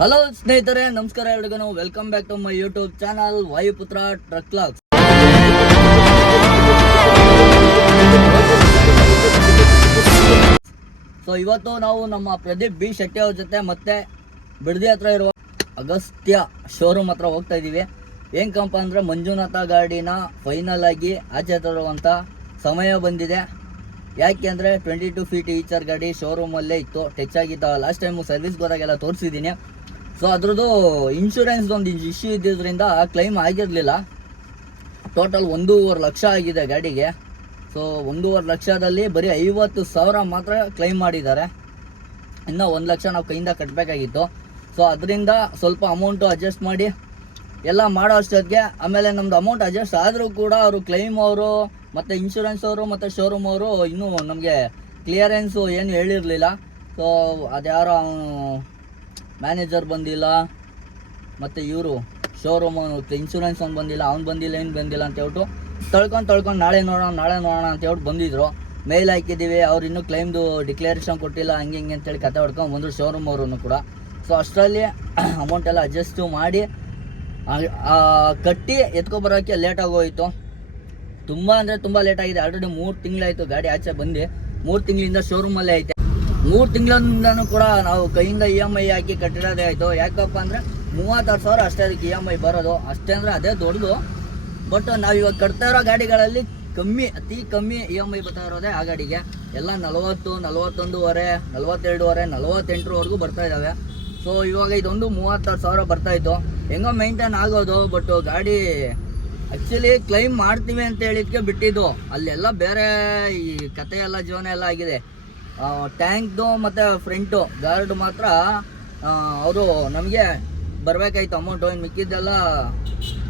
Hello ಸ್ನೇಹಿತರೆ, ನಮಸ್ಕಾರ ಎಲ್ರಿಗೂ. Welcome back to my YouTube channel Vayuputra truck logs so ಇವತ್ತು ನಾವು ನಮ್ಮ ಪ್ರದೀಪ್ ಬಿ ಶೆಟ್ಟಿ ಅವ್ರ ಜೊತೆ ಮತ್ತೆ ಬಿಡದಿ ಹತ್ರ ಇರುವ ಅಗಸ್ತ್ಯ ಶೋರೂಮ್ ಹತ್ರ ಹೋಗ್ತಾ ಇದ್ದೀವಿ ಏನಕ್ಕಪ್ಪ ಅಂದ್ರೆ ಮಂಜುನಾಥ ಗಾಡಿನ ಫೈನಲ್ ಆಗಿ ಆಚೆ ತರುವಂಥ ಸಮಯ ಬಂದಿದೆ. ಯಾಕೆ ಅಂದರೆ ಟ್ವೆಂಟಿ ಟು ಫೀಟ್ ಈಚರ್ ಗಾಡಿ ಶೋರೂಮಲ್ಲೇ ಇತ್ತು. ಟಚ್ ಆಗಿತ್ತು ಲಾಸ್ಟ್ ಟೈಮು ಸರ್ವಿಸ್ ಹೋದಾಗೆಲ್ಲ ತೋರಿಸಿದ್ದೀನಿ. ಸೊ ಅದ್ರದ್ದು ಇನ್ಶೂರೆನ್ಸ್ ಒಂದು ಇಶ್ಯೂ ಇದ್ದಿದ್ದರಿಂದ ಕ್ಲೈಮ್ ಆಗಿರಲಿಲ್ಲ. ಟೋಟಲ್ ಒಂದೂವರೆ ಲಕ್ಷ ಆಗಿದೆ ಗಾಡಿಗೆ. ಸೊ ಒಂದೂವರೆ ಲಕ್ಷದಲ್ಲಿ ಬರೀ ಐವತ್ತು ಸಾವಿರ ಮಾತ್ರ ಕ್ಲೈಮ್ ಮಾಡಿದ್ದಾರೆ. ಇನ್ನೂ ಒಂದು ಲಕ್ಷ ನಾವು ಕೈಯಿಂದ ಕಟ್ಟಬೇಕಾಗಿತ್ತು ಸೊ ಅದರಿಂದ ಸ್ವಲ್ಪ ಅಮೌಂಟು ಅಡ್ಜಸ್ಟ್ ಮಾಡಿ ಎಲ್ಲ ಮಾಡೋ ಅಷ್ಟೊತ್ತಿಗೆ ಆಮೇಲೆ ನಮ್ದು ಅಮೌಂಟ್ ಅಡ್ಜಸ್ಟ್ ಆದರೂ ಕೂಡ ಅವರು ಕ್ಲೈಮ್ ಅವರು, ಮತ್ತು ಇನ್ಶೂರೆನ್ಸ್ ಅವರು, ಮತ್ತು ಶೋರೂಮ್ ಅವರು ಇನ್ನೂ ನಮಗೆ ಕ್ಲಿಯರೆನ್ಸು ಏನು ಹೇಳಿರಲಿಲ್ಲ. ಸೊ ಅದ್ಯಾರೋ ಮ್ಯಾನೇಜರ್ ಬಂದಿಲ್ಲ, ಮತ್ತು ಇವರು ಶೋರೂಮ್ ಇನ್ಶೂರೆನ್ಸ್ ಅವ್ನು ಬಂದಿಲ್ಲ ಅವ್ನು ಬಂದಿಲ್ಲ ಏನು ಬಂದಿಲ್ಲ ಅಂತ ಹೇಳ್ಬಿಟ್ಟು ತಳ್ಕೊಂಡು ತಳ್ಕೊಂಡು ನಾಳೆ ನೋಡೋಣ ನಾಳೆ ನೋಡೋಣ ಅಂತ ಹೇಳ್ಬಿಟ್ಟು ಬಂದಿದ್ರು. ಮೇಲ್ ಹಾಕಿದ್ದೀವಿ, ಅವ್ರು ಇನ್ನೂ ಕ್ಲೈಮ್ದು ಡಿಕ್ಲೇರೇಷನ್ ಕೊಟ್ಟಿಲ್ಲ, ಹಂಗೆ ಹಿಂಗೆ ಅಂತೇಳಿ ಕತೆ ಹೊಡ್ಕೊಂಡು ಬಂದರು ಶೋರೂಮ್ ಅವರು ಕೂಡ. ಸೊ ಅಷ್ಟರಲ್ಲಿ ಅಮೌಂಟ್ ಎಲ್ಲ ಅಡ್ಜಸ್ಟು ಮಾಡಿ ಕಟ್ಟಿ ಎತ್ಕೊಬರೋಕ್ಕೆ ಲೇಟ್ ಆಗೋಯ್ತು. ತುಂಬ ಅಂದರೆ ತುಂಬ ಲೇಟ್ ಆಗಿದೆ. ಆಲ್ರೆಡಿ ಮೂರು ತಿಂಗಳಾಯಿತು, ಗಾಡಿ ಆಚೆ ಬಂದು ಮೂರು ತಿಂಗಳಿಂದ ಶೋರೂಮಲ್ಲೇ ಐತೆ. ಮೂರು ತಿಂಗಳಿಂದನೂ ಕೂಡ ನಾವು ಕೈಯಿಂದ ಇ ಎಂ ಐ ಹಾಕಿ ಕಟ್ಟಿರೋದೇ ಆಯಿತು. ಯಾಕಪ್ಪ ಅಂದರೆ ಮೂವತ್ತಾರು ಸಾವಿರ ಅಷ್ಟೇ ಅದಕ್ಕೆ ಇ ಎಂ ಐ ಬರೋದು. ಅಷ್ಟೇ ಅಂದರೆ ಅದೇ ದೊಡ್ಡದು. ಬಟ್ ನಾವು ಇವಾಗ ಕಟ್ತಾ ಇರೋ ಗಾಡಿಗಳಲ್ಲಿ ಕಮ್ಮಿ, ಅತಿ ಕಮ್ಮಿ ಇ ಎಂ ಐ ಬರ್ತಾ ಇರೋದೇ ಆ ಗಾಡಿಗೆ. ಎಲ್ಲ ನಲವತ್ತು, ನಲವತ್ತೊಂದುವರೆ, ನಲವತ್ತೆರಡುವರೆ, ನಲವತ್ತೆಂಟರವರೆಗೂ ಬರ್ತಾ ಇದ್ದಾವೆ ಸೊ ಇವಾಗ ಇದೊಂದು ಮೂವತ್ತಾರು ಸಾವಿರ ಬರ್ತಾಯಿತ್ತು ಹೆಂಗೋ ಮೇಂಟೈನ್ ಆಗೋದು ಬಟ್ ಗಾಡಿ ಆ್ಯಕ್ಚುಲಿ ಕ್ಲೈಮ್ ಮಾಡ್ತೀವಿ ಅಂತ ಹೇಳಿದ್ಕೆ ಬಿಟ್ಟಿದ್ದು. ಅಲ್ಲೆಲ್ಲ ಬೇರೆ ಈ ಕತೆ ಎಲ್ಲ ಜೀವನ ಎಲ್ಲ ಆಗಿದೆ. ಟ್ಯಾಂಕ್ದು ಮತ್ತು ಫ್ರಂಟು, ಗಾರ್ಡ್ ಮಾತ್ರ ಅವರು ನಮಗೆ ಬರಬೇಕಾಯ್ತು ಅಮೌಂಟು ಇನ್ನು ಮಿಕ್ಕಿದ್ದೆಲ್ಲ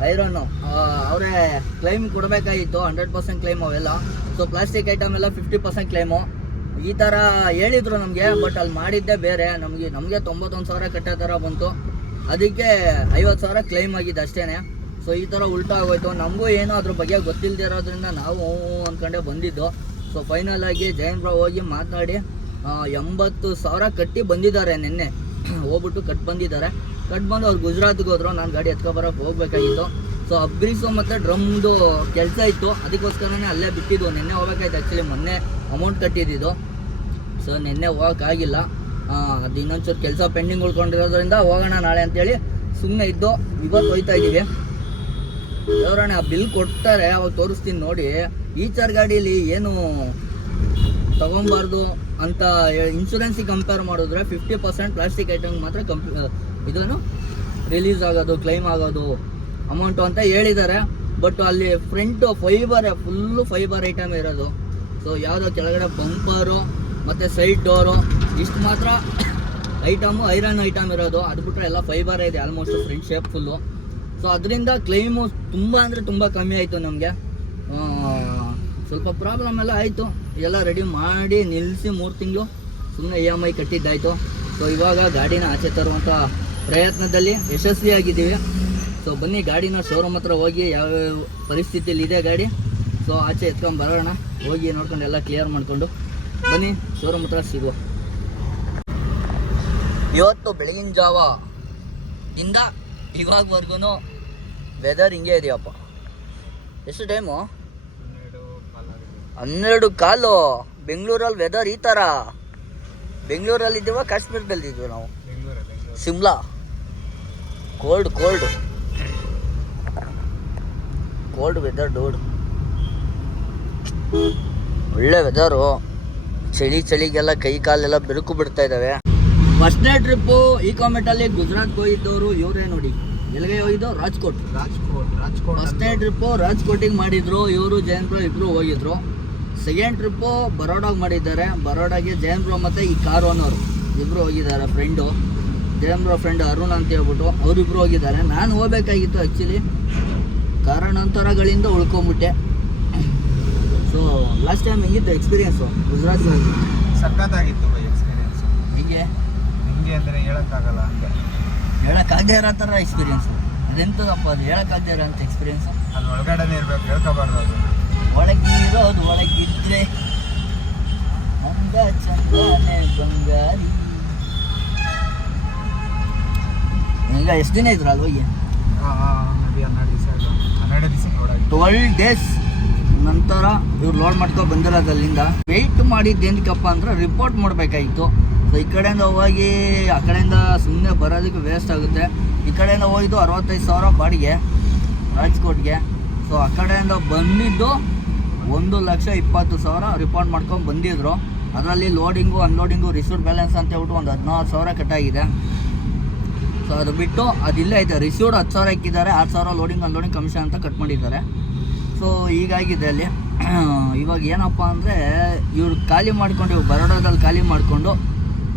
ಐರನ್ನು. ಅವರೇ ಕ್ಲೈಮ್ ಕೊಡಬೇಕಾಗಿತ್ತು ಹಂಡ್ರೆಡ್ ಪರ್ಸೆಂಟ್ ಕ್ಲೈಮ್ ಅವೆಲ್ಲ. ಸೊ ಪ್ಲಾಸ್ಟಿಕ್ ಐಟಮ್ ಎಲ್ಲ ಫಿಫ್ಟಿ ಪರ್ಸೆಂಟ್ ಕ್ಲೈಮು ಈ ಥರ ಹೇಳಿದ್ರು ನಮಗೆ ಬಟ್ ಅಲ್ಲಿ ಮಾಡಿದ್ದೇ ಬೇರೆ. ನಮಗೆ ನಮಗೆ ತೊಂಬತ್ತೊಂದು ಸಾವಿರ ಕಟ್ಟೋ ಥರ ಬಂತು. ಅದಕ್ಕೆ ಐವತ್ತು ಸಾವಿರ ಕ್ಲೈಮ್ ಆಗಿದೆ ಅಷ್ಟೇ ಸೊ ಈ ಥರ ಉಲ್ಟಾ ಆಗೋಯ್ತು. ನಮಗೂ ಏನೋ ಅದ್ರ ಬಗ್ಗೆ ಗೊತ್ತಿಲ್ಲದೆ ಇರೋದ್ರಿಂದ ನಾವು ಅಂದ್ಕೊಂಡೆ ಬಂದಿದ್ದು. ಸೊ ಫೈನಲ್ ಆಗಿ ಜಯಂತ್ ರಾವ್ ಹೋಗಿ ಮಾತನಾಡಿ ಆ, ಎಂಬತ್ತು ಸಾವಿರ ಕಟ್ಟಿ ಬಂದಿದ್ದಾರೆ ನಿನ್ನೆ. ಹೋಗ್ಬಿಟ್ಟು ಕಟ್ ಬಂದಿದ್ದಾರೆ. ಕಟ್ ಬಂದು ಅವ್ರು ಗುಜರಾತ್ಗೆ ಹೋದ್ರು ನಾನು ಗಾಡಿ ಎತ್ಕೊಬರಕ್ಕೆ ಹೋಗ್ಬೇಕಾಗಿತ್ತು. ಸೊ ಅಬ್ರಿಸು ಮತ್ತು ಡ್ರಮ್ದು ಕೆಲಸ ಇತ್ತು. ಅದಕ್ಕೋಸ್ಕರನೇ ಅಲ್ಲೇ ಬಿಟ್ಟಿದ್ದು. ನಿನ್ನೆ ಹೋಗ್ಬೇಕಾಯ್ತು ಆ್ಯಕ್ಚುಲಿ ಮೊನ್ನೆ ಅಮೌಂಟ್ ಕಟ್ಟಿದ್ದು ಸೊ ನಿನ್ನೆ ಹೋಗೋಕ್ಕಾಗಿಲ್ಲ ಅದು ಇನ್ನೊಂಚೂರು ಕೆಲಸ ಪೆಂಡಿಂಗ್ ಉಳ್ಕೊಂಡಿರೋದ್ರಿಂದ ಹೋಗೋಣ ನಾಳೆ ಅಂತೇಳಿ ಸುಮ್ಮನೆ ಇದ್ದು ಇವತ್ತು ಹೋಯ್ತಾ ಇದ್ದೀವಿ ದೇವರಣ್ಣ ಆ ಬಿಲ್ ಕೊಡ್ತಾರೆ. ಅವಾಗ ತೋರಿಸ್ತೀನಿ ನೋಡಿ. ಈಚರ್ ಗಾಡೀಲಿ ಏನು ತಗೊಬಾರ್ದು ಅಂತ ಇನ್ಶೂರೆನ್ಸಿಗೆ ಕಂಪೇರ್ ಮಾಡಿದ್ರೆ ಫಿಫ್ಟಿ ಪರ್ಸೆಂಟ್ ಪ್ಲಾಸ್ಟಿಕ್ ಐಟಮ್ ಮಾತ್ರ ಕಂಪ್ ಇದನ್ನು ರಿಲೀಸ್ ಆಗೋದು ಕ್ಲೈಮ್ ಆಗೋದು ಅಮೌಂಟು ಅಂತ ಹೇಳಿದ್ದಾರೆ. ಬಟ್ ಅಲ್ಲಿ front fibre full fibre item ಇರೋದು. ಸೊ ಯಾವುದೋ ಕೆಳಗಡೆ ಬಂಪರು ಮತ್ತು ಸೈಡ್ ಡೋರು ಇಷ್ಟು ಮಾತ್ರ ಐಟಮು ಐರನ್ ಐಟಮ್ ಇರೋದು. ಅದು ಬಿಟ್ಟರೆ ಎಲ್ಲ ಫೈಬರ್ ಇದೆ almost front shape full so ಅದರಿಂದ ಕ್ಲೈಮು ತುಂಬ ಅಂದರೆ ತುಂಬ ಕಮ್ಮಿ ಆಯಿತು ನಮಗೆ. ಸ್ವಲ್ಪ ಪ್ರಾಬ್ಲಮ್ ಎಲ್ಲ ಆಯಿತು. ಎಲ್ಲ ರೆಡಿ ಮಾಡಿ ನಿಲ್ಲಿಸಿ ಮೂರು ತಿಂಗಳು ಸುಮ್ಮನೆ ಇ ಎಂ ಐ ಕಟ್ಟಿದ್ದಾಯಿತು. ಸೊ ಇವಾಗ ಗಾಡಿನ ಆಚೆ ತರುವಂಥ ಪ್ರಯತ್ನದಲ್ಲಿ ಯಶಸ್ವಿಯಾಗಿದ್ದೀವಿ. ಸೊ ಬನ್ನಿ ಗಾಡಿನ ಶೋರೂಮ್ ಹತ್ರ ಹೋಗಿ ಯಾವ ಪರಿಸ್ಥಿತಿಯಲ್ಲಿ ಇದೆ ಗಾಡಿ. ಸೊ ಆಚೆ ಎತ್ಕೊಂಡು ಬರೋಣ. ಹೋಗಿ ನೋಡ್ಕೊಂಡು ಎಲ್ಲ ಕ್ಲಿಯರ್ ಮಾಡಿಕೊಂಡು ಬನ್ನಿ ಶೋರೂಮ್ ಹತ್ರ ಸಿಗುವ. ಇವತ್ತು ಬೆಳಗಿನ ಜಾವ. ಇಂದ ಇವಾಗವರೆಗೂ ವೆದರ್ ಹಿಂಗೆ ಇದೆಯಪ್ಪ. ಎಷ್ಟು ಟೈಮು ಹನ್ನೆರಡು ಕಾಲು. ಬೆಂಗಳೂರಲ್ಲಿ ವೆದರ್ ಈ ಥರ ಬೆಂಗಳೂರಲ್ಲಿ ಇದ್ದೀವ ಕಾಶ್ಮೀರದಲ್ಲಿ ಇದ್ದೀವಿ ನಾವು? Shimla. Cold cold cold weather ಡೋಡ್ ಒಳ್ಳೆ ವೆದರು ಚಳಿ ಚಳಿಗೆಲ್ಲ ಕೈ ಕಾಲೆಲ್ಲ ಬಿರುಕು ಬಿಡ್ತಾ ಇದ್ದಾವೆ ಫಸ್ಟ್ನೇ ಟ್ರಿಪ್ಪು ಈ ಕಾಮೆಂಟಲ್ಲಿ ಗುಜರಾತ್ ಹೋಗಿದ್ದವರು ಇವರೇ ನೋಡಿ. ಎಲ್ಲಿಗೆ ಹೋಗಿದ್ದು? ರಾಜ್ಕೋಟ್. ರಾಜ್ಕೋಟ್ ರಾಜ್ಕೋಟ್ ಫಸ್ಟ್ನೇ ಟ್ರಿಪ್ಪು ರಾಜ್ಕೋಟಿಗೆ ಮಾಡಿದ್ರು. ಇವರು ಜಯಂತ್ರ ಇಬ್ಬರು ಹೋಗಿದ್ರು. ಸೆಕೆಂಡ್ ಟ್ರಿಪ್ಪು ಬರೋಡಾಗೆ ಮಾಡಿದ್ದಾರೆ. ಬರೋಡಾಗೆ ಜಯನ್ ಬ್ರೋ ಮತ್ತು ಈ ಕಾರ್ ಓನರು ಇಬ್ಬರು ಹೋಗಿದ್ದಾರೆ friend Jayan bro friend Arun ಅಂತ ಹೇಳ್ಬಿಟ್ಟು ಅವರಿಬ್ಬರು ಹೋಗಿದ್ದಾರೆ. ನಾನು ಹೋಗಬೇಕಾಗಿತ್ತು ಆ್ಯಕ್ಚುಲಿ ಕಾರಣಾಂತರಗಳಿಂದ ಉಳ್ಕೊಂಬಿಟ್ಟೆ. ಸೊ ಲಾಸ್ಟ್ ಟೈಮ್ ಹೆಂಗಿತ್ತು ಎಕ್ಸ್ಪೀರಿಯೆನ್ಸು ಗುಜರಾತ್ನಲ್ಲಿ ಸಖತ್ತಾಗಿತ್ತು ಎಕ್ಸ್ಪೀರಿಯೆನ್ಸು ಹಿಂಗೆ? ಹಿಂಗೆ ಅಂದರೆ ಹೇಳೋಕ್ಕಾಗಲ್ಲ ಅಂತ ಹೇಳೋಕ್ಕಾಗದೇ ಇರೋ ಥರ ಎಕ್ಸ್ಪೀರಿಯೆನ್ಸು ಅದೆಂತದಪ್ಪ ಅದು ಹೇಳೋಕ್ಕಾಗದೇ ಇರೋ ಅಂತ ಎಕ್ಸ್ಪೀರಿಯೆನ್ಸು ಅದು ಒಳಗಡೆನೇ ಇರಬೇಕು ಹೇಳ್ಕೋಬಾರ್ದು ಅದು. ಒಳಗಿರೋದು ಒಳಗಿದ್ರೆ ಅಂದ ಚಂದನೆ ಬಂಗಾರಿ. ಈಗ ಎಷ್ಟು ದಿನ ಇದ್ರು ಅಲ್ಲಿ ಹೋಗಿ ಹನ್ನೆರಡು ದಿವಸ ಟ್ವೆಲ್ ಡೇಸ್ ನಂತರ ಇವ್ರು ಲೋಡ್ ಮಾಡ್ಕೊಂಡು ಬಂದಿರೋದು ಅಲ್ಲಿಂದ ವೆಯ್ಟ್ ಮಾಡಿದ್ದು ಏನಕ್ಕಪ್ಪ ಅಂದ್ರೆ ರಿಪೋರ್ಟ್ ಮಾಡಬೇಕಾಗಿತ್ತು ಸೊ ಈ ಕಡೆಯಿಂದ ಹೋಗಿ ಆ ಕಡೆಯಿಂದ ಸುಮ್ಮನೆ ಬರೋದಕ್ಕೆ ವೇಸ್ಟ್ ಆಗುತ್ತೆ. ಈ ಕಡೆಯಿಂದ ಹೋಗಿದ್ದು ಅರವತ್ತೈದು ಸಾವಿರ ಬಾಡಿಗೆ ರಾಜ್ಕೋಟ್ಗೆ. ಸೊ ಆ ಕಡೆಯಿಂದ ಬಂದಿದ್ದು ಒಂದು ಲಕ್ಷ ಇಪ್ಪತ್ತು ಸಾವಿರ ರಿಪೋರ್ಟ್ ಮಾಡ್ಕೊಂಡು ಬಂದಿದ್ರು. ಅದರಲ್ಲಿ ಲೋಡಿಂಗು ಅನ್ಲೋಡಿಂಗು ರಿಸೀವ್ಡ್ ಬ್ಯಾಲೆನ್ಸ್ ಅಂತ ಹೇಳ್ಬಿಟ್ಟು ಒಂದು ಹದಿನಾರು ಸಾವಿರ ಕಟ್ಟಾಗಿದೆ. ಸೊ ಅದು ಬಿಟ್ಟು ಅದಿಲ್ಲೇ ಐತೆ ರಿಸೀವ್ಡ್ ಹತ್ತು ಸಾವಿರ ಇಕ್ಕಿದ್ದಾರೆ. ಆರು ಸಾವಿರ ಲೋಡಿಂಗ್ ಅನ್ಲೋಡಿಂಗ್ ಕಮಿಷನ್ ಅಂತ ಕಟ್ ಮಾಡಿದ್ದಾರೆ. ಸೊ ಹೀಗಾಗಿದೆ ಅಲ್ಲಿ. ಇವಾಗ ಏನಪ್ಪ ಅಂದರೆ, ಇವ್ರು ಖಾಲಿ ಮಾಡ್ಕೊಂಡು, ಇವ್ರು ಬರೋಡಾದಲ್ಲಿ ಖಾಲಿ ಮಾಡಿಕೊಂಡು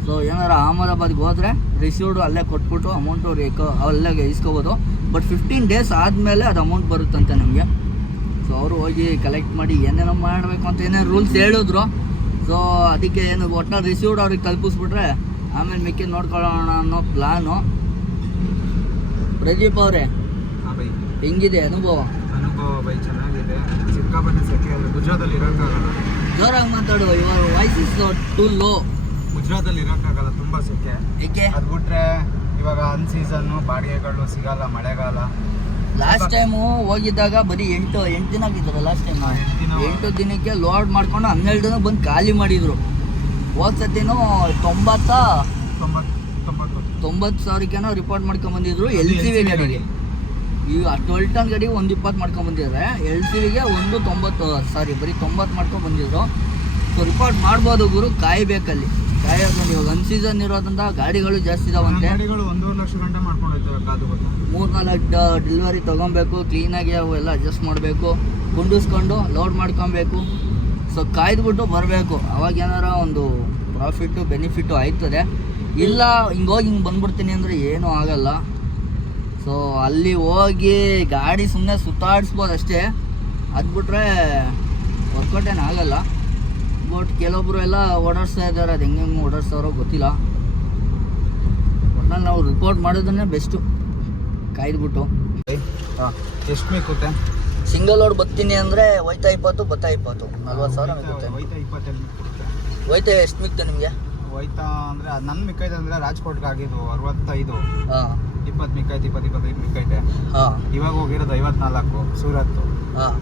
ಸೊ ಏನಾರು ಅಹಮದಾಬಾದ್ಗೆ ಹೋದರೆ ರಿಸೀವ್ಡು ಅಲ್ಲೇ ಕೊಟ್ಬಿಟ್ಟು ಅಮೌಂಟು ರೇಕೋ ಅಲ್ಲೇ ಇಸ್ಕೋಬೋದು. ಬಟ್ ಫಿಫ್ಟೀನ್ ಡೇಸ್ ಆದಮೇಲೆ ಅದು ಅಮೌಂಟ್ ಬರುತ್ತಂತೆ ನಮಗೆ. ಸೊ ಅವರು ಹೋಗಿ ಕಲೆಕ್ಟ್ ಮಾಡಿ ಏನೇನೋ ಮಾಡಬೇಕು ಅಂತ ಏನೇನು ರೂಲ್ಸ್ ಹೇಳಿದ್ರು. ಸೊ ಅದಕ್ಕೆ ಏನು ಒಟ್ನಲ್ಲಿ ರಿಸೀವ್ಡ್ ಅವ್ರಿಗೆ ತಲುಪಿಸ್ಬಿಟ್ರೆ ಆಮೇಲೆ ಮಿಕ್ಕಿ ನೋಡ್ಕೊಳ್ಳೋಣ ಅನ್ನೋ ಪ್ಲಾನು ಪ್ರದೀಪ್ ಅವರೇ ಹೆಂಗಿದೆ ಅನುಭವ? ಅನುಭವ ಬೈ ಚೆನ್ನಾಗಿದೆ. ಸಿಕ್ಕಾಪಟ್ಟೆ ಸೆಕೆ ಅಲ್ಲಿ ಗುಜರಾತಲ್ಲಿ ಇರೋಕ್ಕಾಗಲ್ಲ. ಜೋರಾಗಿ ಮಾತಾಡು ಇವಾಗ ವಾಯ್ಸ್ ಇಸ್ ಟು ಲೋ ಗುಜರಾತಲ್ಲಿ ಇರೋಕ್ಕಾಗಲ್ಲ ತುಂಬ ಸೆಕೆ. ಏಕೆ? ಅದು ಬಿಟ್ರೆ ಇವಾಗ ಅನ್ ಸೀಸನ್ನು ಬಾಡಿಗೆಗಳು ಸಿಗಲ್ಲ ಮಳೆಗಾಲ. ಲಾಸ್ಟ್ ಟೈಮು ಹೋಗಿದ್ದಾಗ ಬರೀ ಎಂಟು ಎಂಟು ದಿನ ಆಗಿದ್ದಾರೆ ಲಾಸ್ಟ್ ಟೈಮ್ ಎಂಟು ದಿನಕ್ಕೆ ಲೋಡ್ ಮಾಡ್ಕೊಂಡು ಹನ್ನೆರಡು ದಿನ ಬಂದು ಖಾಲಿ ಮಾಡಿದ್ರು. ಹೋದ ಸತಿನೂ ತೊಂಬತ್ತ ತೊಂಬತ್ತು ಸಾವಿರಕ್ಕೇನೋ ರಿಪೋರ್ಟ್ ಮಾಡ್ಕೊಂಡ್ ಬಂದಿದ್ರು ಎಲ್ ಸಿ ವಿ ಗಾಡಿಗೆ ಈಗ ಟ್ವೆಲ್ ಟನ್ ಗಾಡಿಗೆ ಒಂದು ಇಪ್ಪತ್ತು ಮಾಡ್ಕೊಂಡ್ ಬಂದಿದ್ದಾರೆ ಎಲ್ ಸಿ ವಿಗೆ ಒಂದು ತೊಂಬತ್ತು ಸಾರಿ ಬರೀ ತೊಂಬತ್ತು ಮಾಡ್ಕೊಂಡ್ ಬಂದಿದ್ರು. ಸೊ ರಿಪೋರ್ಟ್ ಮಾಡ್ಬೋದು ಗುರು ಕಾಯ್ಬೇಕಲ್ಲಿ. ಕಾಯೋದು ಇವಾಗ ಅನ್ ಸೀಸನ್ ಇರೋದ್ರಿಂದ ಗಾಡಿಗಳು ಜಾಸ್ತಿ ಇದಾವಂತೆ ಗಾಡಿಗಳು ಒಂದೂವರೆ ಲಕ್ಷ ಗಂಟೆ ಮಾಡ್ಕೊಂಡು ಹೋಗ್ತೇವೆ ಕಾದು ಗೊತ್ತಾ. ಮೂರ್ನಾಲ್ಕು ಡೆಲಿವರಿ ತೊಗೊಬೇಕು ಕ್ಲೀನಾಗಿ ಅವು ಎಲ್ಲ ಅಡ್ಜಸ್ಟ್ ಮಾಡಬೇಕು ಕುಂಡಿಸ್ಕೊಂಡು ಲೋಡ್ ಮಾಡ್ಕೊಬೇಕು. ಸೊ ಕಾಯ್ದುಬಿಟ್ಟು ಬರಬೇಕು. ಅವಾಗ ಏನಾರ ಒಂದು ಪ್ರಾಫಿಟ್ಟು ಬೆನಿಫಿಟ್ಟು ಆಯ್ತದೆ. ಇಲ್ಲ ಹಿಂಗೋಗಿ ಹೋಗಿ ಹಿಂಗೆ ಬಂದ್ಬಿಡ್ತೀನಿ ಅಂದರೆ ಏನೂ ಆಗಲ್ಲ. ಸೊ ಅಲ್ಲಿ ಹೋಗಿ ಗಾಡಿ ಸುಮ್ಮನೆ ಸುತ್ತಾಡಿಸ್ಬೋದು ಅಷ್ಟೇ ಅದು ಬಿಟ್ರೆ ಆಗಲ್ಲ. ಬಟ್ ಕೆಲವೊಬ್ರು ಎಲ್ಲ ಓಡಾಡಿಸ್ತಾ ಇದ್ದಾರೆ ಅದು ಹೆಂಗೆ ಹೆಂಗೆ ಓಡಾಡಿಸ್ತಾರೋ ಗೊತ್ತಿಲ್ಲ. ಒಟ್ನಲ್ಲಿ ನಾವು ರಿಪೋರ್ಟ್ ಮಾಡೋದನ್ನೇ ಬೆಸ್ಟು ಕಾಯ್ದುಬಿಟ್ಟು. ಎಷ್ಟು ಬೇಕುತ್ತೆ? ಸಿಂಗಲ್ ಲೋಡ್ ಬರ್ತೀನಿ ಅಂದರೆ ಒಯ್ತಾ ಇಪ್ಪತ್ತು ಬತ್ತಾ ಇಪ್ಪತ್ತು. ನಲ್ವತ್ತು ಸಾವಿರ ಒಯ್ತಾ ಎಷ್ಟು ಮಿಕ್ತು ನಿಮಗೆ? ಒಯ್ತಾ ಅಂದರೆ ನನ್ನ ಮಿಕ್ಕೈತೆ ಅಂದರೆ ರಾಜ್ಕೋಟ್ಗೆ ಆಗಿದ್ದು ಅರವತ್ತೈದು. ಹಾಂ. ಇಪ್ಪತ್ತು ಮಿಕ್ಕೈತೆ ಇಪ್ಪತ್ತು ಇಪ್ಪತ್ತೈದು ಮಿಕ್ಕೈತೆ ಹಾಂ. ಇವಾಗ ಹೋಗಿರೋದು ಐವತ್ನಾಲ್ಕು ಸೂರತ್ತು. ಹಾಂ.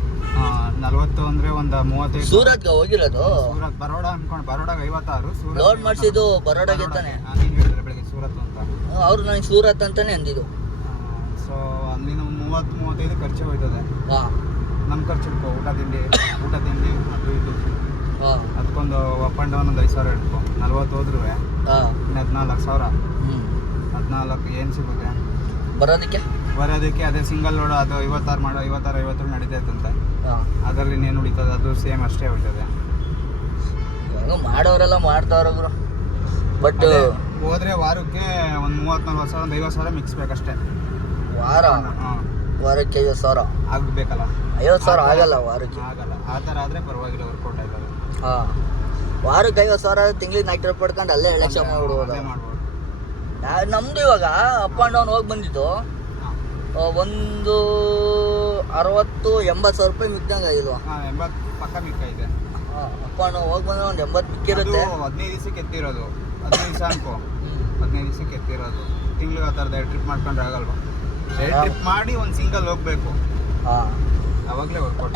ನಲ್ವತ್ತು ಅಂದ್ರೆ ಒಂದು ಮೂವತ್ತೈದು. ಸೂರತ್ಗೆ ಹೋಗಿರೋದು? ಸೂರತ್ ಬರೋಡ ಅನ್ಕೊಂಡು ಬರೋಡಾಗ ಐವತ್ತಾರು ಸೂರತ್ ಮಾಡಿಸಿದ್ದು ಬರೋಡಾಗೆ ತಾನೆ ನೀನು ಹೇಳಿದ್ರೆ ಬೆಳಗ್ಗೆ ಸೂರತ್ ಅಂತ. ಅವ್ರು ನನಗೆ ಸೂರತ್ ಅಂತಾನೆ ಅಂದಿದ್ದು. ಸೊ ಅಲ್ಲಿನ ಮೂವತ್ತು ಮೂವತ್ತೈದು ಖರ್ಚು ಹೋಯ್ತದೆ. ನಮ್ಮ ಖರ್ಚು ಇಟ್ಕೋ ಊಟ ತಿಂಡಿ ಊಟ ತಿಂಡಿ ಅದು ಇದು. ಅದಕ್ಕೊಂದು ಅಪ್ ಆ್ಯಂಡ್ ಡೌನ್ ಒಂದು ಐದು ಸಾವಿರ ಇಟ್ಕೋ ನಲ್ವತ್ತು ಹೋದ್ರೂ ಇನ್ನು ಹದಿನಾಲ್ಕು ಸಾವಿರ. ಹದಿನಾಲ್ಕು ಏನು ಸಿಗುತ್ತೆ? ಬರೋದಕ್ಕೆ? ಬರೋದಕ್ಕೆ ಅದೇ ಸಿಂಗಲ್ ಲೋಡ್ ಅದು ಐವತ್ತಾರು ಮಾಡೋ ಐವತ್ತಾರು ಐವತ್ತೇಳು ನಡೀತೈತಂತೆ ಅದರಲ್ಲಿ ಏನು ಉಳಿತದೆ? ಅದು ಸೇಮ್ ಅಷ್ಟೇ ಉಳಿತದೆ. ಮಾಡೋರೆಲ್ಲ ಮಾಡ್ತಾವ್ರ ಗುರು. ಬಟ್ ಹೋದ್ರೆ ವಾರಕ್ಕೆ ಒಂದು ಮೂವತ್ತ್ನಾಲ್ಕು ಸಾವಿರ ಒಂದು ಐವತ್ತು ಸಾವಿರ ಮಿಕ್ಸ್ ಬೇಕಷ್ಟೇ. ವಾರ? ಹಾಂ. ವಾರಕ್ಕೆ ಐವತ್ತು ಸಾವಿರ? ಆಗಬೇಕಲ್ಲ. ಐವತ್ತು ಸಾವಿರ ಆಗಲ್ಲ ವಾರಕ್ಕೆ. ಆಗಲ್ಲ. ಆ ಥರ ಆದರೆ ಪರವಾಗಿಲ್ಲ ವರ್ಕೌಟ್ ಆಯ್ತದೆ ಹಾಂ. ವಾರಕ್ಕೆ ಐವತ್ತು ಸಾವಿರ ತಿಂಗಳಿಗೆ ನಾಲ್ಕು ರೂಪಾಯಿ ಪಡ್ಕೊಂಡು ಅಲ್ಲೇ ಎಲೆಕ್ಷನ್ ಮಾಡ್ಬೋದು. ನಾ- ನಮ್ದು ಇವಾಗ ಅಪ್ ಆ್ಯಂಡ್ ಡೌನ್ ಹೋಗಿ ಬಂದಿದ್ದು. ಒಂದು ಅರವತ್ತು ಎಂಬತ್ತು ಸಾವಿರ ರೂಪಾಯಿ ಮಿಕ್ಕಂಗೆ ಆಗಿಲ್ವಾ ಹಾಂ ಎಂಬತ್ತು ಪಕ್ಕ ಮಿಕ್ಕ ಅಪ್ ಆ್ಯಂಡ್ ಡೌನ್ ಹೋಗಿ ಬಂದ್ರೆ ಒಂದು ಎಂಬತ್ತು ಮಿಕ್ಕಿರುತ್ತೆ. ಹದಿನೈದು ದಿವಸಕ್ಕೆ ಎತ್ತಿರೋದು ಹದಿನೈದು ದಿವಸ ಅನ್ಕೋ. ಹದಿನೈದು ದಿವಸಕ್ಕೆ ಎತ್ತಿರೋದು ತಿಂಗ್ಳಿಗೆ ಆ ಥರದ ಎರಡು ಟ್ರಿಪ್ ಮಾಡ್ಕೊಂಡ್ರೆ ಆಗಲ್ವಾ? ಎರಡು ಟ್ರಿಪ್ ಮಾಡಿ ಒಂದು ಸಿಂಗಲ್ ಹೋಗಬೇಕು. ಹಾಂ. ಅವಾಗಲೇ ವರ್ಕೌಟ್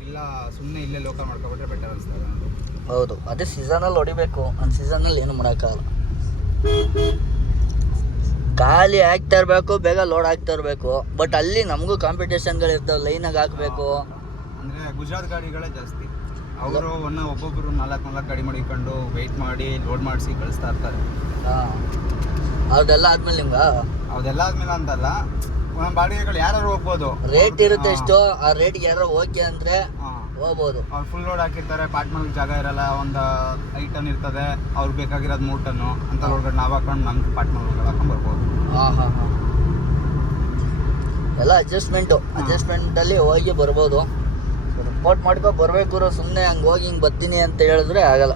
ಇಲ್ಲ ಸುಮ್ಮನೆ ಇಲ್ಲೇ ಲೋಕಲ್ ಮಾಡ್ಕೊಬಿಟ್ರೆ ಬೆಟರ್ ಅನಿಸ್ತದೆ ಹೌದು. ಅದೇ ಸೀಸನಲ್ಲಿ ಹೊಡಿಬೇಕು. ಒಂದು ಸೀಸನಲ್ಲಿ ಏನು ಮಾಡೋಕ್ಕಾಗಲ್ಲ. ಖಾಲಿ ಆಗ್ತಾ ಇರಬೇಕು ಬೇಗ ಲೋಡ್ ಆಗ್ತಾ ಇರಬೇಕು ಬಟ್ ಅಲ್ಲಿ ನಮಗೂ ಕಾಂಪಿಟೇಷನ್ಗಳು ಇರ್ತವೆ ಲೈನಾಗಿ ಹಾಕಬೇಕು. ಅಂದರೆ ಗುಜರಾತ್ ಗಾಡಿಗಳೇ ಜಾಸ್ತಿ. ಅವರು ಒನ್ನ ಒಬ್ಬೊಬ್ಬರು ನಾಲ್ಕು ನಾಲ್ಕು ಗಾಡಿ ಮಾಡಿಕೊಂಡು ವೆಯ್ಟ್ ಮಾಡಿ ಲೋಡ್ ಮಾಡಿಸಿ ಕಳಿಸ್ತಾ ಇರ್ತಾರೆ. ಹಾಂ. ಅದೆಲ್ಲ ಆದ್ಮೇಲೆ ನಿಮ್ಗೆ? ಅದೆಲ್ಲ ಆದ್ಮೇಲೆ ಅಂತಲ್ಲ ಬಾಡಿಗೆಗಳು ಯಾರು ಹೋಗ್ಬೋದು. ರೇಟ್ ಇರುತ್ತೆ ಇಷ್ಟು ಆ ರೇಟ್ಗೆ ಯಾರು ಓಕೆ ಅಂದರೆ ಹೋಗ್ಬೋದು. ಅವ್ರು ಫುಲ್ ಲೋಡ್ ಹಾಕಿರ್ತಾರೆ ಪಾರ್ಟ್ ಜಾಗ ಇರಲ್ಲ ಒಂದು ಐದು ಟನ್ ಇರ್ತದೆ ಅವ್ರಿಗೆ ಬೇಕಾಗಿರೋದು ಮೂರು ಟನ್ನು ಅಂತ ಒಳಗಡೆ ನಾವು ಹಾಕೊಂಡು ನಮ್ಗೆ ಪಾರ್ಟ್ ಮಾಡ್ಬೇಕು ಹಾಕೊಂಡು ಬರ್ಬೋದು. ಹಾಂ ಹಾಂ ಹಾಂ. ಎಲ್ಲ ಅಡ್ಜಸ್ಟ್ಮೆಂಟು ಅಡ್ಜಸ್ಟ್ಮೆಂಟಲ್ಲಿ ಹೋಗಿ ಬರ್ಬೋದು. ರಿಪೋರ್ಟ್ ಮಾಡ್ಕೊ ಬರಬೇಕು ಸುಮ್ಮನೆ ಹಂಗೆ ಹೋಗಿ ಹಿಂಗೆ ಬರ್ತೀನಿ ಅಂತ ಹೇಳಿದ್ರೆ ಆಗಲ್ಲ.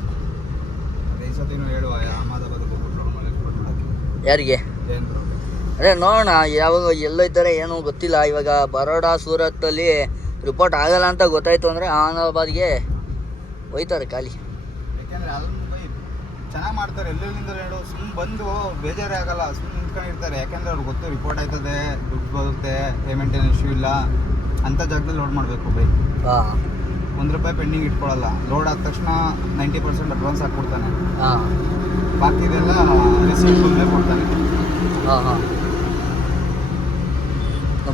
ಹೇಳುವ ಯಾರಿಗೆ. ಅದೇ ನೋಡೋಣ ಯಾವಾಗ ಎಲ್ಲೈತಾರೆ ಏನೂ ಗೊತ್ತಿಲ್ಲ. ಇವಾಗ ಬರೋಡ ಸೂರತ್ತಲ್ಲಿ ರಿಪೋರ್ಟ್ ಆಗಲ್ಲ ಅಂತ ಗೊತ್ತಾಯ್ತು ಅಂದರೆ ಅಹಮದಾಬಾದ್ಗೆ ಹೋಯ್ತಾರೆ ಖಾಲಿ. ಯಾಕೆಂದ್ರೆ ಅಲ್ಲಿ ಬೈ ಚೆನ್ನಾಗಿ ಮಾಡ್ತಾರೆ. ಎಲ್ಲೆಲ್ಲಿಂದ ಹೇಳು ಸುಮ್ಮನೆ ಬಂದು ಬೇಜಾರೇ ಆಗಲ್ಲ. ಸುಮ್ಮನೆ ನಿಂತ್ಕೊಂಡಿರ್ತಾರೆ. ಯಾಕೆಂದ್ರೆ ಅವ್ರಿಗೆ ಗೊತ್ತು ರಿಪೋರ್ಟ್ ಆಯ್ತದೆ ದುಡ್ಡು ಬರುತ್ತೆ ಪೇಮೆಂಟ್ ಏನು ಇಶ್ಯೂ ಇಲ್ಲ. ಅಂಥ ಜಾಗದಲ್ಲಿ ಲೋಡ್ ಮಾಡಬೇಕು ಬೈ ಹಾಂ. ಒಂದು ರೂಪಾಯಿ ಪೆಂಡಿಂಗ್ ಇಟ್ಕೊಳ್ಳಲ್ಲ ಲೋಡ್ ಆದ ತಕ್ಷಣ ನೈಂಟಿ ಪರ್ಸೆಂಟ್ ಅಡ್ವಾನ್ಸ್ ಹಾಕ್ಕೊಡ್ತಾನೆ ಹಾಂ. ಬಾಕಿದೆಲ್ಲ ರಿಸೀಟ್ ಕೊಡ್ತಾನೆ. ಹಾಂ ಹಾಂ.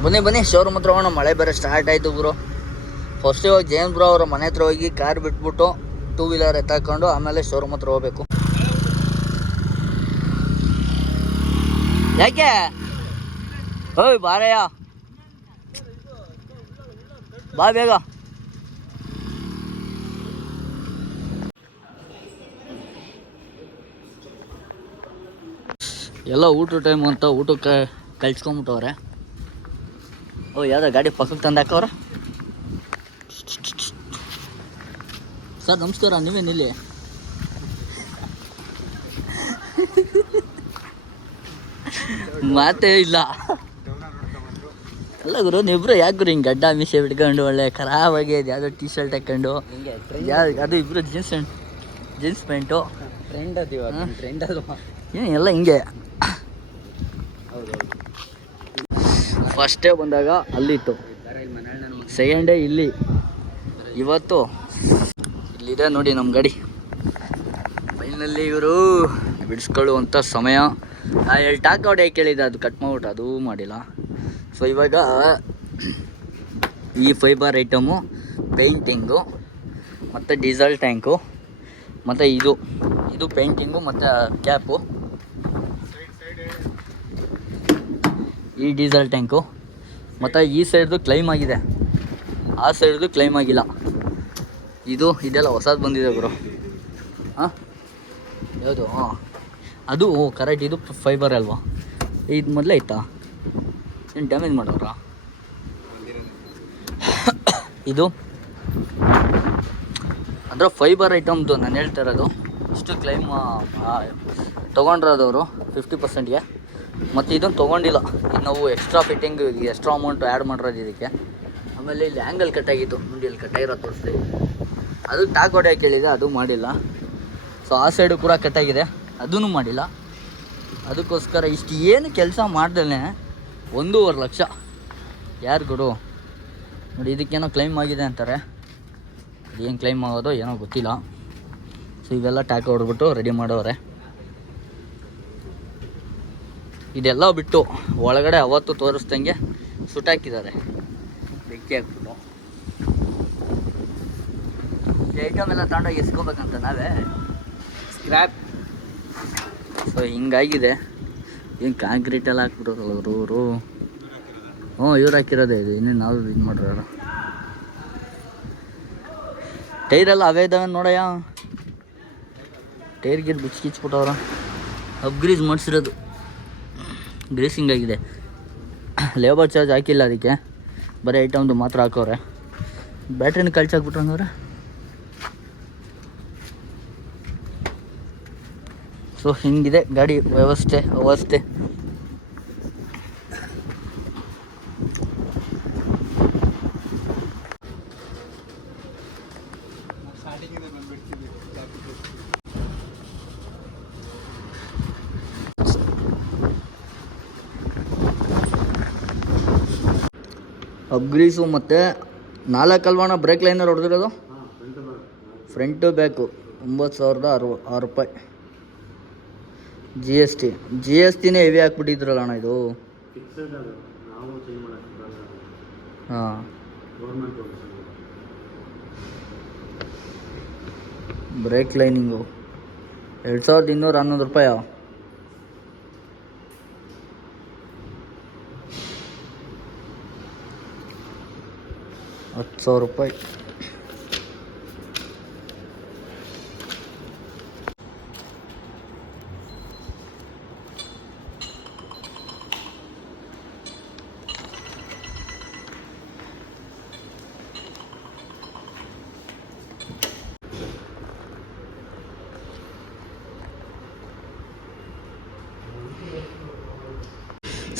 ಬನ್ನಿ ಬನ್ನಿ. ಶೋರೂಮ್ ಹತ್ರ ಹೋಗೋಣ. ಮಳೆ ಬೇರೆ ಸ್ಟಾರ್ಟ್ ಆಯಿತು ಬ್ರೋ ಫಸ್ಟ್ ಇವಾಗ ಜೈನ್ ಬ್ರೋ ಅವ್ರ ಮನೆ ಹತ್ರ ಹೋಗಿ ಕಾರ್ ಬಿಟ್ಬಿಟ್ಟು ಟೂ ವೀಲರ್ ಎತ್ತಾಕೊಂಡು ಆಮೇಲೆ ಶೋರೂಮ್ ಹತ್ರ ಹೋಗ್ಬೇಕು. ಯಾಕೆ? ಓಯ್, ಬಾರಯ್ಯ. ಬಾ ಬೇಗ. ಎಲ್ಲ ಊಟ ಟೈಮ್ ಅಂತ ಊಟಕ್ಕೆ ಕಳ್ಸ್ಕೊಂಬಿಟ್ಟವ್ರೆ ಓ ಯಾವ್ದೋ ಗಾಡಿ ಪಕ್ಕಕ್ಕೆ ತಂದಾಕವ್ರ ಸರ್ ನಮಸ್ಕಾರ ನೀವೇನಿಲ್ಲಿ ಮಾತೇ ಇಲ್ಲ. ಅಲ್ಲ ಗುರು ನೀವಿಬ್ರು ಯಾಕೆ ಗುರು ಹಿಂಗೆ ಗಡ್ಡ ಮೀಸೆ ಬಿಟ್ಕೊಂಡು ಒಳ್ಳೆ ಖರಾಬಾಗಿ ಅದು ಯಾವುದೋ ಟೀ ಶರ್ಟ್ ಹಾಕೊಂಡು ಅದು ಇಬ್ರು ಜೀನ್ಸ್ ಜೀನ್ಸ್ ಪ್ಯಾಂಟು ಟ್ರೆಂಡ್ ಅದು. ಏನು ಎಲ್ಲ ಹಿಂಗೆ? ಫಸ್ಟ್ ಬಂದಾಗ ಅಲ್ಲಿತ್ತು. ಸೆಕೆಂಡ್ ಡೇ ಇಲ್ಲಿ. ಇವತ್ತು ಇಲ್ಲಿದೆ ನೋಡಿ ನಮ್ಮ ಗಾಡಿ. ಫೈನಲ್ಲಿ ಇವರು ಬಿಡಿಸ್ಕೊಳ್ಳುವಂಥ ಸಮಯ. ನಾ ಹೇಳಿ ಟಾಕ್ ಔಟ್ ಹೇಗೆ ಕೇಳಿದೆ ಅದು ಕಟ್ ಮಾಡ್ಬಿಟ್ಟು ಅದೂ ಮಾಡಿಲ್ಲ. ಸೊ ಇವಾಗ ಈ ಫೈಬರ್ ಐಟಮು ಪೇಂಟಿಂಗು ಮತ್ತು ಡೀಸೆಲ್ ಟ್ಯಾಂಕು ಮತ್ತು ಇದು. ಇದು ಪೇಂಟಿಂಗು ಮತ್ತು ಕ್ಯಾಪು ಈ ಡೀಸೆಲ್ ಟ್ಯಾಂಕು. ಮತ್ತು ಈ ಸೈಡ್ದು ಕ್ಲೈಮ್ ಆಗಿದೆ. ಆ ಸೈಡ್ದು ಕ್ಲೈಮ್ ಆಗಿಲ್ಲ. ಇದು ಇದೆಲ್ಲ ಹೊಸದು ಬಂದಿದೆ ಗುರು. ಹಾಂ ಯಾವುದು? ಅದು ಕರೆಕ್ಟ್ ಇದು ಫೈಬರ್ ಅಲ್ವಾ? ಇದು ಮೊದಲೇ ಇತ್ತಾ? ಏನು ಡ್ಯಾಮೇಜ್ ಮಾಡೋರ ಇದು ಅಂದರೆ ಫೈಬರ್ ಐಟಮ್ದು ನಾನು ಹೇಳ್ತಾ ಇರೋದು, ಇಷ್ಟು ಕ್ಲೈಮ್ ತೊಗೊಂಡಿರೋದವರು ಫಿಫ್ಟಿ ಪರ್ಸೆಂಟ್ಗೆ ಮತ್ತು ಇದನ್ನು ತೊಗೊಂಡಿಲ್ಲ. ನಾವು extra fitting extra amount add ಮಾಡಿರೋದು ಇದಕ್ಕೆ. ಆಮೇಲೆ ಇಲ್ಲಿ ಆ್ಯಂಗಲ್ ಕಟ್ಟಾಗಿತ್ತು ಇಲ್ಲಿ ಕಟ್ಟಾಗಿರೋ ತೋರಿಸ್ತೀವಿ ಅದು ಟ್ಯಾಕ್ ಹೊಡೆ ಕೇಳಿದೆ, ಅದು ಮಾಡಿಲ್ಲ. ಸೊ ಆ ಸೈಡು ಕೂಡ ಕಟ್ಟಾಗಿದೆ ಅದೂ ಮಾಡಿಲ್ಲ. ಅದಕ್ಕೋಸ್ಕರ ಇಷ್ಟು ಏನು ಕೆಲಸ ಮಾಡ್ದೇ ಒಂದೂವರೆ ಲಕ್ಷ. ಯಾರು ಕೊಡು ನೋಡಿ, ಇದಕ್ಕೇನೋ ಕ್ಲೈಮ್ ಆಗಿದೆ ಅಂತಾರೆ. ಏನು ಕ್ಲೈಮ್ ಆಗೋದೋ ಏನೋ ಗೊತ್ತಿಲ್ಲ. ಸೊ ಇವೆಲ್ಲ ಟ್ಯಾಕ್ ಹೊಡೆದ್ಬಿಟ್ಟು ರೆಡಿ ಮಾಡೋರೆ ಇದೆಲ್ಲ ಬಿಟ್ಟು ಒಳಗಡೆ ಅವತ್ತು ತೋರಿಸ್ದಂಗೆ ಸುಟ್ಟಾಕಿದ್ದಾರೆ ಬೆಂಕಿ ಹಾಕ್ಬಿಟ್ಟು. ಐಟಮ್ ಎಲ್ಲ ತಗೊಂಡೋಗಿ ಎಸ್ಕೋಬೇಕಂತ ನಾವೇ. ಸ್ಕ್ರ್ಯಾಪ್ ಸೊ ಹಿಂಗಾಗಿದೆ. ಏನು ಕಾಂಕ್ರೀಟ್ ಎಲ್ಲ ಹಾಕ್ಬಿಟ್ರಲ್ಲ ಅವರು ಇವರು ಹ್ಞೂ ಇವ್ರು ಹಾಕಿರೋದೇ ಇದು. ಇನ್ನೇನು ನಾವು ಇದು ಮಾಡ್ರ ಟೈರೆಲ್ಲ ಅವೇ ಇದ್ದಾವೆ ನೋಡಯ್ಯ. ಟೈರ್ ಗಿರ್ ಬಿಚ್ಚಿ ಕಿಚ್ಬಿಟ್ಟವ್ರ. ಅಪ್ಗ್ರೀಸ್ ಮಾಡಿಸಿರೋದು. ಗ್ರೀಸಿಂಗ್ ಆಗಿದೆ. ಲೇಬರ್ ಚಾರ್ಜ್ ಹಾಕಿಲ್ಲ ಅದಕ್ಕೆ. ಬರೀ ಐಟಮ್ದು ಮಾತ್ರ ಹಾಕೋರೆ ಬ್ಯಾಟ್ರಿನ ಕಳ್ಸಾಕ್ಬಿಟ್ರು ಅಂದ್ರೆ ಸೊ ಹಿಂಗಿದೆ ಗಾಡಿ ವ್ಯವಸ್ಥೆ, ಅವಸ್ಥೆ. ಅಬ್ಗ್ರೀಸು ಮತ್ತು ನಾಲ್ಕು ಅಲ್ವಾಣ ಬ್ರೇಕ್ ಲೈನರ್ ಹೊಡೆದಿರೋದು? ಫ್ರಂಟು ಬ್ಯಾಕು ಒಂಬತ್ತು ಸಾವಿರದ ಅರವ, ಆರು ರೂಪಾಯಿ. G S T G S ಟಿನೇ heavy ಹಾಕ್ಬಿಟ್ಟಿದ್ರಲ್ಲ ಅಣ್ಣ ಇದು. ಹಾಂ. ಬ್ರೇಕ್ ಲೈನಿಂಗು ಎರಡು ಸಾವಿರದ ಇನ್ನೂರ ಹನ್ನೊಂದು ರೂಪಾಯಿ? ಹತ್ತು ಸಾವಿರ ರೂಪಾಯಿ.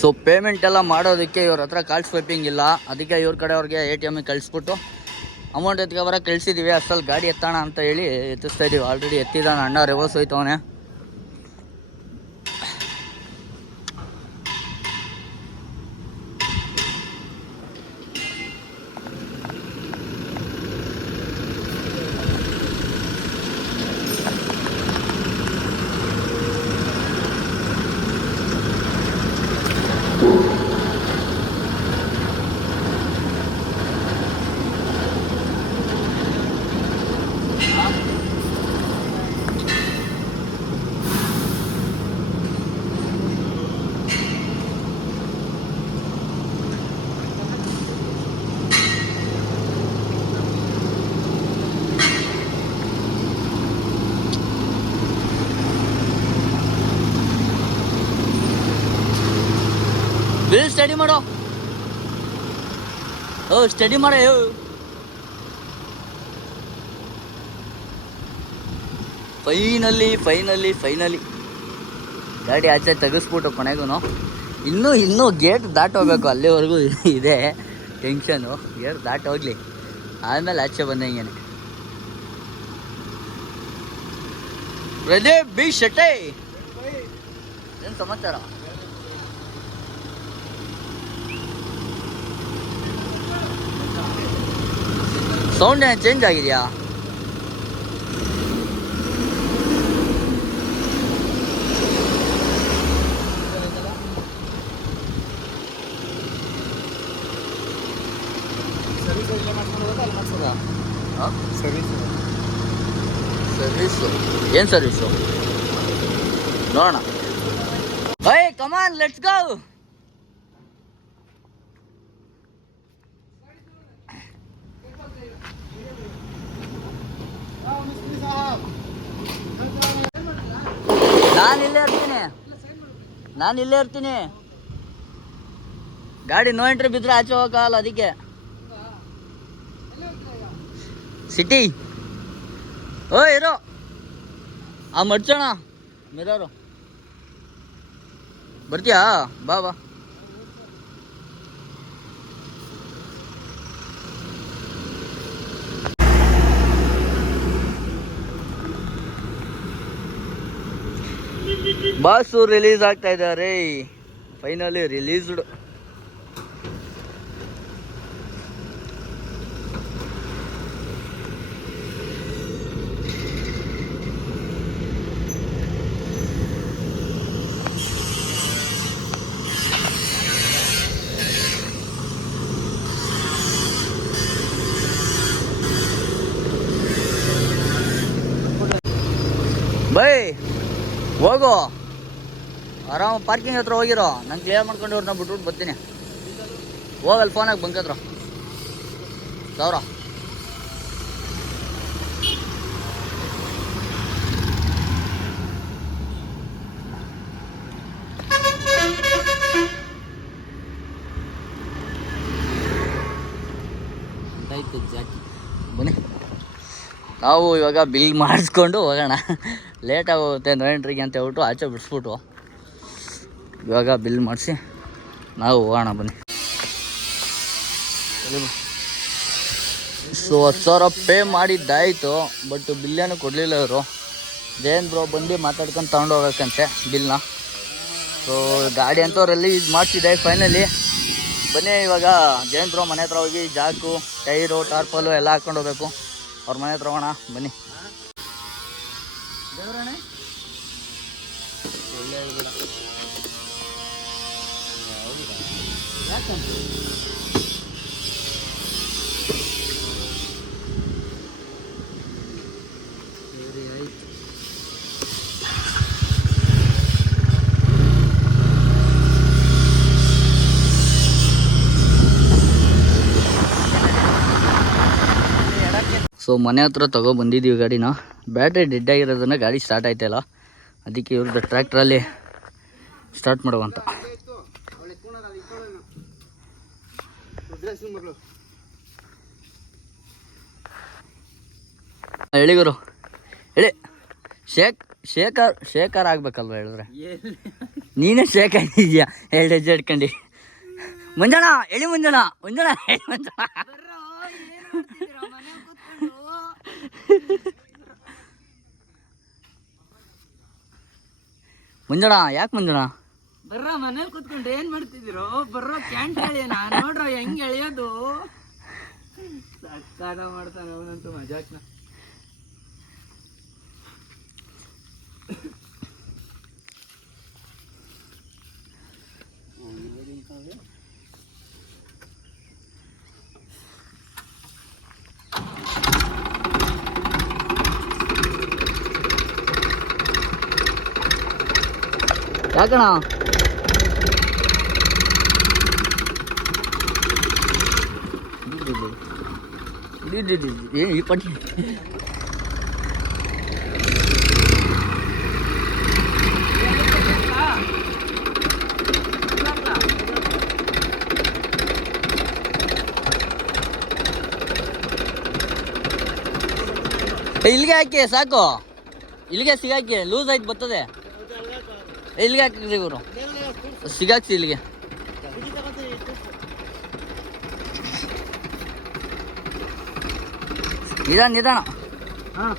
ಸೊ ಪೇಮೆಂಟ್ ಎಲ್ಲ ಮಾಡೋದಕ್ಕೆ ಇವ್ರ ಹತ್ರ ಕಾಲ್ ಸ್ವೈಪಿಂಗ್ ಇಲ್ಲ. ಅದಕ್ಕೆ ಇವ್ರ ಕಡೆ ಅವ್ರಿಗೆ ಎ ಟಿ ಎಮ್ಗೆ ಕಳಿಸ್ಬಿಟ್ಟು ಅಮೌಂಟ್ ಅವರ ಕಳಿಸಿದ್ದೀವಿ ಅಷ್ಟಲ್ಲಿ ಗಾಡಿ ಎತ್ತೋಣ ಅಂತ ಹೇಳಿ ಎತ್ತಿಸ್ತಾ ಇದೀವಿ. ಆಲ್ರೆಡಿ ಎತ್ತಿದ್ದಾನೆ ಅಣ್ಣ ರಿವರ್ಸ್ ಹೋಯ್ತವನೆ ಬಿಲ್ ಸ್ಟಡಿ ಮಾಡೋ. ಓ ಸ್ಟಡಿ ಮಾಡೋ ಫೈನಲಿ ಫೈನಲಿ ಫೈನಲಿ ಗಾಡಿ ಆಚೆ ತೆಗೆಸ್ಬಿಟ್ಟು ಕೊನೆಗೂ ಇನ್ನೂ ಇನ್ನೂ ಗೇಟ್ ದಾಟೋಗ್ಬೇಕು, ಅಲ್ಲಿವರೆಗೂ ಇದೆ. ಟೆನ್ಷನು ಗೇಟ್ ದಾಟೋಗ್ಲಿ. ಆಮೇಲೆ ಆಚೆ ಬಂದಂಗೆನೆ ಪ್ರದೀಪ್ ಬಿ ಶೆಟ್ಟೈ ಏನು ಸಮಾಚಾರ? ಸೌಂಡ್ ಏನು ಚೇಂಜ್ ಆಗಿದೆಯಾ? ಸರ್ವಿಸ್ ಸರ್ವಿಸು ಏನು ಸರ್ವಿಸು ನೋಡೋಣ. ಐ ಕಮಾನ್ ಲೆಟ್ಸ್ ಗೋ ನಾನು ಇಲ್ಲೇ ಇರ್ತೀನಿ ನಾನು ಇಲ್ಲೇ ಇರ್ತೀನಿ. ಗಾಡಿ ನೋ ಎಂಟ್ರಿ ಬಿದ್ದರೆ ಆಚೆ ಹೋಗಲ್ಲ ಅದಕ್ಕೆ. ಸಿಟಿ ಓ, ಇರೋ. ಆ ಮಡ್ಚೋಣ ಮಿರರು ಬರ್ತೀಯಾ? ಬಾ ಬಾ. ಬಾಸು ರಿಲೀಸ್ ಆಗ್ತಾ ಇದ್ದಾರೆ. ಫೈನಲಿ ರಿಲೀಸ್ಡ್ ಬೈ ಹೋಗು. ಆರಾಮ ಪಾರ್ಕಿಂಗ್ ಹತ್ರ ಹೋಗಿರೋ. ನಾನು ಕ್ಲಿಯರ್ ಮಾಡ್ಕೊಂಡು ಅವ್ರನ್ನ ಬಿಟ್ಬಿಟ್ಟು ಬರ್ತೀನಿ. ಹೋಗಲ್ಲ ಫೋನಾಗಿ ಸಾವಿರ ಆಯ್ತು ಜಾಕಿ. ಬನ್ನಿ. ನಾವು ಇವಾಗ ಬಿಲ್ ಮಾಡಿಸ್ಕೊಂಡು ಹೋಗೋಣ. ಲೇಟ್ ಆಗುತ್ತೆ ನರೇಂದ್ರಿಗೆ ಅಂತ ಹೇಳ್ಬಿಟ್ಟು ಆಚೆ ಬಿಡಿಸ್ಬಿಟ್ಟು. ಇವಾಗ ಬಿಲ್ ಮಾಡಿಸಿ ನಾವು ಹೋಗೋಣ ಬನ್ನಿ. ಸೊ ಹತ್ತು ಸಾವಿರ ಪೇ ಮಾಡಿದ್ದಾಯಿತು, ಬಟ್ ಬಿಲ್ಲೇನು ಕೊಡಲಿಲ್ಲ ಇವರು. ಜಯಂತ್ ಬ್ರೋ ಬಂದು ಮಾತಾಡ್ಕೊಂಡು ತಗೊಂಡು ಹೋಗ್ಬೇಕಂತೆ ಬಿಲ್ನ. ಸೊ ಗಾಡಿ ಅಂಥವ್ರಲ್ಲಿ ಇದು ಮಾಡಿಸಿದೆ ಫೈನಲಿ ಬನ್ನಿ ಇವಾಗ ಜಯಂತ್ ಬ್ರೋ ಮನೆ ಹತ್ರ ಹೋಗಿ ಜಾಕು, ಟೈರು, ಟಾರ್ಪಲು ಎಲ್ಲ ಹಾಕ್ಕೊಂಡು ಹೋಗ್ಬೇಕು. ಅವ್ರ ಮನೆ ಹತ್ರ ಹೋಗೋಣ, ಬನ್ನಿ. ಸೊ ಮನೆ ಹತ್ರ ತೊಗೊಬಂದಿದ್ದೀವಿ ಗಾಡಿನ. ಬ್ಯಾಟ್ರಿ ಡೆಡ್ ಆಗಿರೋದನ್ನ ಗಾಡಿ ಸ್ಟಾರ್ಟ್ ಆಯ್ತಲ್ಲ. ಅದಕ್ಕೆ ಇವ್ರದ್ದು ಟ್ರ್ಯಾಕ್ಟ್ರಲ್ಲಿ ಸ್ಟಾರ್ಟ್ ಮಾಡುವಂತ ಹೇಳಿ ಗುರು. ಹೇಳಿ. ಶೇಕ್ ಶೇಖರ್ ಶೇಖರ್ ಆಗ್ಬೇಕಲ್ವ ಹೇಳಿದ್ರೆ? ನೀನೇ ಶೇಕ್ ಇದೆಯಾ ಎರಡು ಹೆಜ್ಜೆ ಇಟ್ಕೊಂಡು ಮಂಜಣ್ಣ ಎಳಿ ಮುಂಜಾನ ಮಂಜಣ್ಣ ಹೇಳಿ ಮುಂಜಾನ ಮಂಜುಣ, ಯಾಕೆ ಮಂಜುಣ? ಬರ್ರ, ಮನೇಲಿ ಕೂತ್ಕೊಂಡು ಏನ್ ಮಾಡ್ತಿದ್ದೀರೋ? ಬರ್ರೋ ಕ್ಯಾಂಟ್ ಎಳಿಯೋಣ ನೋಡ್ರ ಹೆಂಗ್ ಎಳೆಯೋದು? ಸಕ್ಕಾದ ಮಾಡ್ತಾನೆ ಅವನಂತೂ ಮಜಾಕ್ನ. ಯಾಕಣ ಏನು ಈ ಪಟ್ಟಿ. ಇಲ್ಲಿಗೆ ಹಾಕಿ, ಸಾಕು. ಇಲ್ಲಿಗೆ ಸಿಗಾಕಿ ಲೂಸ್ ಆಯ್ತು ಬರ್ತದೆ. ಇಲ್ಲಿಗೆ ಹಾಕಿದ್ರಿ ಇವರು. ಸಿಗಾಕ್ಸಿ ಇಲ್ಲಿಗೆ. ನಿಧಾನ ನಿಧಾನ. ಹಾ.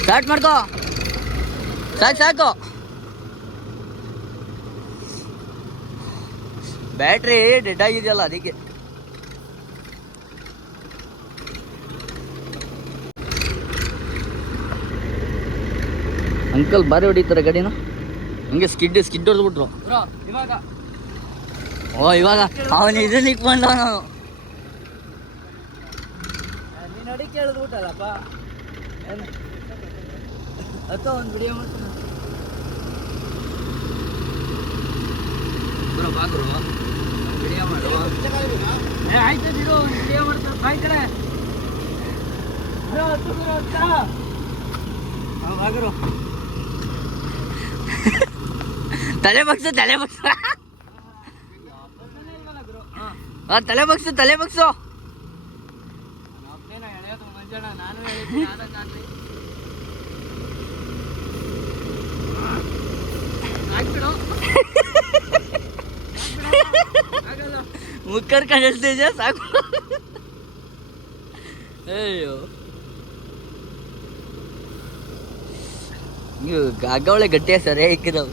ಸ್ಟಾರ್ಟ್ ಮಾಡ್ಕೋ. ಸಾಕು ಸಾಕು. ಬ್ಯಾಟ್ರಿ ಡೆಡ್ ಆಗಿದೆಯಲ್ಲ ಅದಕ್ಕೆ. ಅಂಕಲ್ ಬಾರಿ ಹೊಡಿತಾರೆ ಗಾಡಿನ. ಹಂಗೆ ಸ್ಕಿಡ್ ಸ್ಕಿಡ್ ಹೊಡೆದ್ಬಿಟ್ರು. ಓ ಇವಾಗ. ಅವನು ಇದನ್ನ ಇಕ್ಕೊಂಡ ನೀನ್ ಅಡಿ ಕೇಳಿದ್ಬಿಟ್ಟಲ್ಲಪ್ಪ ಏನು? ಅಥವಾ ಒಂದು ವಿಡಿಯೋ ಮಾಡ್ತೀನಿ. ಬ್ರೋ ಬಾಗ್ರು. ವಿಡಿಯೋ ಮಾಡು. ಏ ಆಯ್ತು ಬಿಡು ಒಂದು ವಿಡಿಯೋ ಮಾಡ್ತಾರೆ ಬಾಯ್ ಕಡೆ ಬ್ರೋ ಹತ್ತು ಬ್ರೋ ಹಾಂ ಬಾಗ್ರು. ತಲೆ ಬಗ್ಸು ತಲೆ ಬಗ್ಸು. ಹಾಂ. ಆ, ತಲೆ ಬಗ್ಸು ತಲೆ ಬಗ್ಸು. ನಾನು ಮುಕ್ಕರ್ ಕಂಡಿಸ್ತಿದ್ಯಾ ಸಾಕು. ಅಯ್ಯೋ. ನೀವು ಗಾಗವಳೆ ಗಟ್ಟಿಯ ಸರಿ ಇಕ್ಕಿದವು.